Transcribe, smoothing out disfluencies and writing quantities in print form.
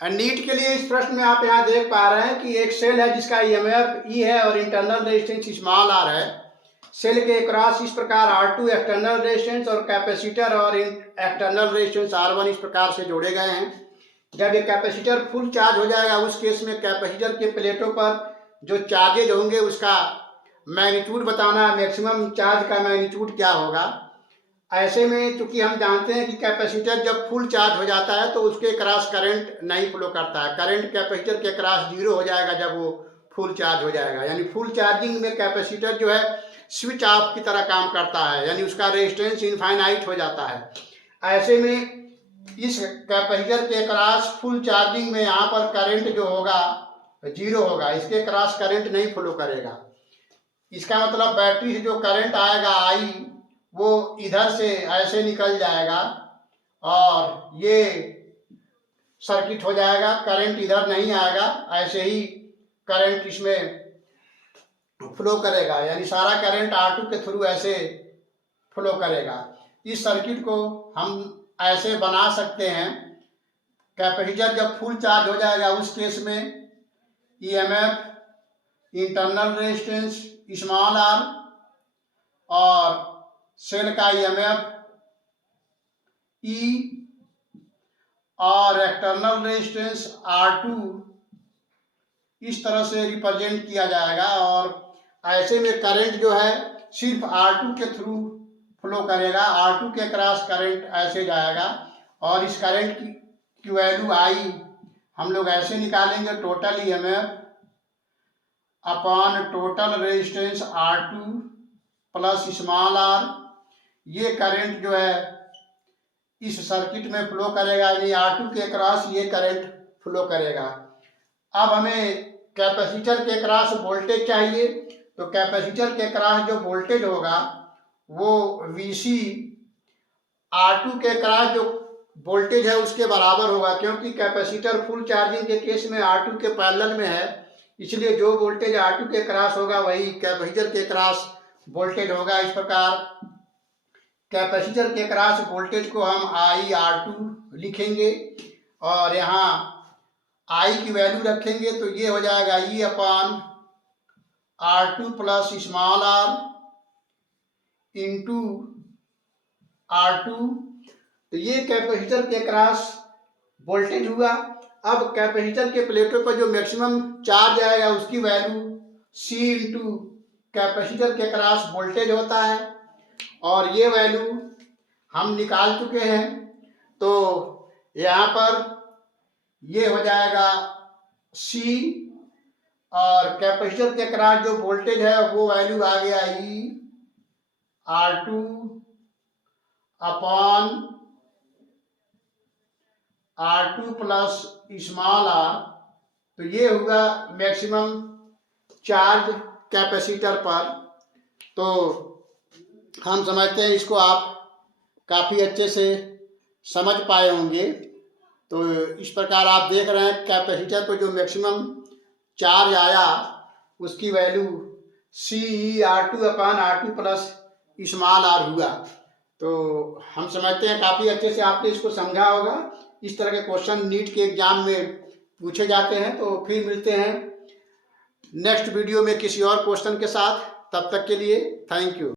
NEET के लिए इस प्रश्न में आप यहाँ देख पा रहे हैं कि एक सेल है जिसका ईएमएफ ई है और इंटरनल रेजिस्टेंस स्मॉल आर है। सेल के क्रॉस इस प्रकार R2 एक्सटर्नल रेजिस्टेंस और कैपेसिटर और एक्सटर्नल रेजिस्टेंस R1 इस प्रकार से जोड़े गए हैं। जब ये कैपेसिटर फुल चार्ज हो जाएगा उस केस में कैपेसिटर के प्लेटों पर जो चार्जेज होंगे उसका मैग्नीट्यूड बताना है, मैक्सिमम चार्ज का मैग्नीट्यूड क्या होगा। ऐसे में चूंकि हम जानते हैं कि कैपेसिटर जब फुल चार्ज हो जाता है तो उसके क्रॉस करंट नहीं फ्लो करता है। करंट कैपेसिटर के क्रॉस 0 हो जाएगा जब वो फुल चार्ज हो जाएगा, यानी फुल चार्जिंग में कैपेसिटर जो है स्विच ऑफ की तरह काम करता है, यानी उसका रेजिस्टेंस इनफाइनाइट हो जाता है। ऐसे में इस कैपेसिटर के क्रॉस फुल चार्जिंग में यहाँ पर करंट जो होगा 0 होगा, इसके क्रॉस करंट नहीं फ्लो करेगा। इसका मतलब बैटरी से जो करंट आएगा आई वो इधर से ऐसे निकल जाएगा और ये सर्किट हो जाएगा, करंट इधर नहीं आएगा, ऐसे ही करंट इसमें फ्लो करेगा, यानी सारा करंट R2 के थ्रू ऐसे फ्लो करेगा। इस सर्किट को हम ऐसे बना सकते हैं। कैपेसिटर जब फुल चार्ज हो जाएगा उस केस में EMF internal resistance small R और सेल का ईएमएफ ई और एक्सटर्नल रेजिस्टेंस R2 इस तरह से रिप्रेजेंट किया जाएगा। और ऐसे में करंट जो है सिर्फ R2 के थ्रू फ्लो करेगा, R2 के क्रॉस करंट ऐसे जाएगा और इस करंट की वैल्यू आई हम लोग ऐसे निकालेंगे, total EMF upon total resistance R2 plus small R. ये करंट जो है इस सर्किट में फ्लो करेगा, यानी R2 के क्रॉस ये करंट फ्लो करेगा। अब हमें कैपेसिटर के क्रॉस वोल्टेज चाहिए, तो कैपेसिटर के क्रॉस जो वोल्टेज होगा वो VC R2 के क्रॉस जो वोल्टेज है उसके बराबर होगा, क्योंकि कैपेसिटर फुल चार्जिंग के केस में R2 के पैरेलल में है, इसलिए जो वोल्टेज R2 के क्रॉस होगा वही कैपेसिटर के क्रॉस वोल्टेज होगा। इस प्रकार कैपेसिटर के क्रॉस वोल्टेज को हम IR2 लिखेंगे और यहाँ I की वैल्यू रखेंगे, तो ये हो जाएगा E upon R2 plus small R into R2। तो ये कैपेसिटर के क्रॉस वोल्टेज हुआ। अब कैपेसिटर के प्लेटों पर जो मैक्सिमम चार्ज आएगा उसकी वैल्यू C इंटू कैपेसिटर के क्रॉस वोल्टेज होता है और ये वैल्यू हम निकाल चुके हैं। तो यहाँ पर ये हो जाएगा C और कैपेसिटर के क्रॉस जो वोल्टेज है वो वैल्यू आ गया E R2 upon R2 plus small R. तो ये हुआ मैक्सिमम चार्ज कैपेसिटर पर। तो हम समझते हैं इसको आप काफ़ी अच्छे से समझ पाए होंगे। तो इस प्रकार आप देख रहे हैं कैपेसिटर पर जो मैक्सिमम चार्ज आया उसकी value CR2 upon R2 plus small R हुआ। तो हम समझते हैं काफ़ी अच्छे से आपने इसको समझा होगा। इस तरह के क्वेश्चन नीट के एग्जाम में पूछे जाते हैं। तो फिर मिलते हैं नेक्स्ट वीडियो में किसी और क्वेश्चन के साथ, तब तक के लिए थैंक यू।